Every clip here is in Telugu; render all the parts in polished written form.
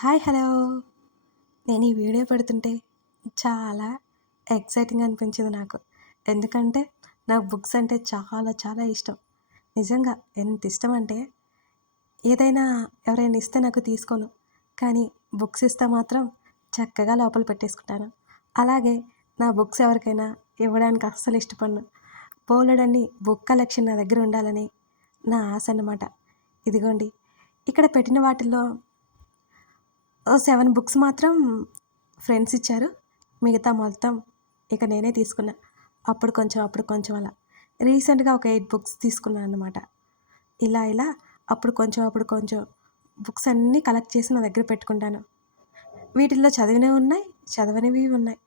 Hi hello! నేను ఈ వీడియో పెడుతుంటే చాలా ఎక్సైటింగ్ అనిపించింది నాకు. ఎందుకంటే నాకు బుక్స్ అంటే చాలా చాలా ఇష్టం. నిజంగా ఎంత ఇష్టం అంటే ఏదైనా ఎవరైనా ఇస్తే నాకు తీసుకోను. కానీ బుక్స్ ఇస్తే మాత్రం చక్కగా లోపల పెట్టేసుకుంటాను. అలాగే నా బుక్స్ ఎవరికైనా ఇవ్వడానికి అస్సలు ఇష్టపడను. బోలెడన్ని బుక్ కలెక్షన్ నా దగ్గర ఉండాలని నా ఆశ అన్నమాట. ఇదిగోండి ఇక్కడ పెట్టిన వాటిల్లో 7 బుక్స్ మాత్రం ఫ్రెండ్స్ ఇచ్చారు. మిగతా మొత్తం ఇక నేనే తీసుకున్నా. అప్పుడు కొంచెం, అప్పుడు కొంచెం అలా. రీసెంట్‌గా ఒక 8 బుక్స్ తీసుకున్నా అన్నమాట. ఇలా అప్పుడు కొంచెం, అప్పుడు కొంచెం బుక్స్ అన్నీ కలెక్ట్ చేసి నా దగ్గర పెట్టుకుంటాను. వీటిల్లో చదివినవి ఉన్నాయి, చదవనివి ఉన్నాయి.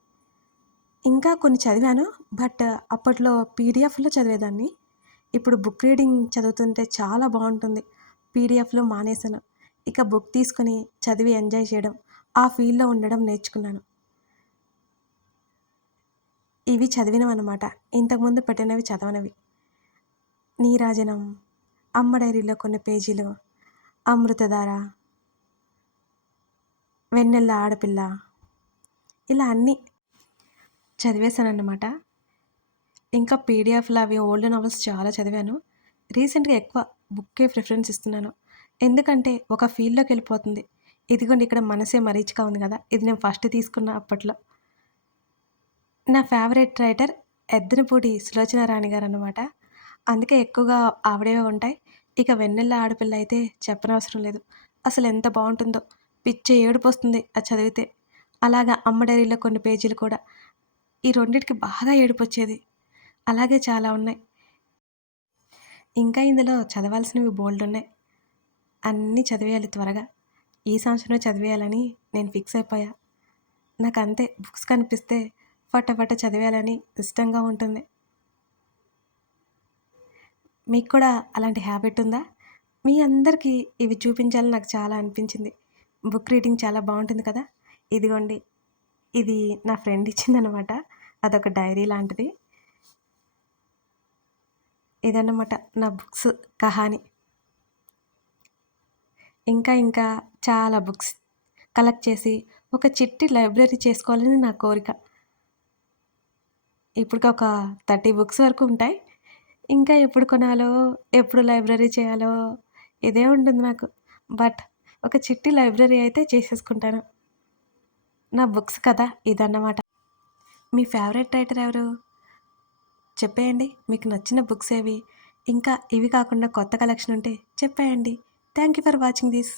ఇంకా కొన్ని చదివాను. బట్ అప్పట్లో పీడిఎఫ్‌లో చదివేదాన్ని. ఇప్పుడు బుక్ రీడింగ్ చదువుతుంటే చాలా బావుంటుంది. పీడిఎఫ్‌లో మానేశాను. ఇక బుక్ తీసుకొని చదివి ఎంజాయ్ చేయడం, ఆ ఫీల్‌లో ఉండడం నేర్చుకున్నాను. ఇవి చదివినవన్నమాట. ఇంతకుముందు పెట్టినవి చదవనివి. 'నీరాజనం', 'అమ్మ డైరీలో కొన్ని పేజీలు', 'అమృతధార', 'వెన్నెల ఆడపిల్ల' ఇలా అన్నీ చదివేశానన్నమాట. ఇంకా పీడిఎఫ్‌లు అవి ఓల్డ్ నవల్స్ చాలా చదివాను. రీసెంట్‌గా ఎక్కువ బుక్కే ప్రిఫరెన్స్ ఇస్తున్నాను. ఎందుకంటే ఒక ఫీల్‌లోకి వెళ్ళిపోతుంది. ఇదిగోండి ఇక్కడ 'మనసే మరీచిక' ఉంది కదా! ఇది నేను ఫస్ట్ తీసుకున్న అప్పట్లో. నా ఫేవరెట్ రైటర్ ఎద్దనపూడి సులోచన రాణి గారన్నమాట. అందుకే ఎక్కువగా ఆవిడవే ఉంటాయి. ఇక 'వెన్నెల ఆడపిల్ల' అయితే చెప్పనవసరం లేదు. అసలెంత బావుంటుందో. పిచ్చ ఏడుపొస్తుంది అది చదివితే. అలాగా 'అమ్మ డైరీలో కొన్ని పేజీలు' కూడా. ఈ రెండిటికి బాగా ఏడుపొచ్చేది. అలాగే చాలా ఉన్నాయి. ఇంకా ఇందులో చదవాల్సినవి బోలెడున్నాయి. అన్నీ చదివేయాలి త్వరగా. ఈ సంవత్సరమే చదివేయాలని నేను ఫిక్స్ అయిపోయా. నాకంతే బుక్స్ కనిపిస్తే ఫటాఫట చదివేయాలని ఇష్టంగా ఉంటుంది. మీకు కూడా అలాంటి హ్యాబిట్ ఉందా? మీ అందరికీ ఇవి చూపించాలని నాకు చాలా అనిపించింది. బుక్ రీడింగ్ చాలా బావుంటుంది కదా! ఇదిగోండి. ఇది నా ఫ్రెండ్ ఇచ్చిందనమాట. అదొక డైరీ లాంటిది. ఇదన్నమాట నా బుక్స్ కహాని. ఇంకా చాలా బుక్స్ కలెక్ట్ చేసి ఒక చిట్టి లైబ్రరీ చేసుకోవాలని నా కోరిక. ఇప్పటికొక 30 బుక్స్ వరకు ఉంటాయి. ఇంకా ఎప్పుడు కొనాలో, ఎప్పుడు లైబ్రరీ చేయాలో ఇదే ఉంటుంది నాకు. బట్ ఒక చిట్టి లైబ్రరీ అయితే చేసేసుకుంటాను. నా బుక్స్ కథ ఇదన్నమాట. మీ ఫేవరెట్ రైటర్ ఎవరు? చెప్పేయండి. మీకు నచ్చిన బుక్స్ ఏవి? ఇంకా ఇవి కాకుండా కొత్త కలెక్షన్ ఉంటే చెప్పేయండి. Thank you for watching this.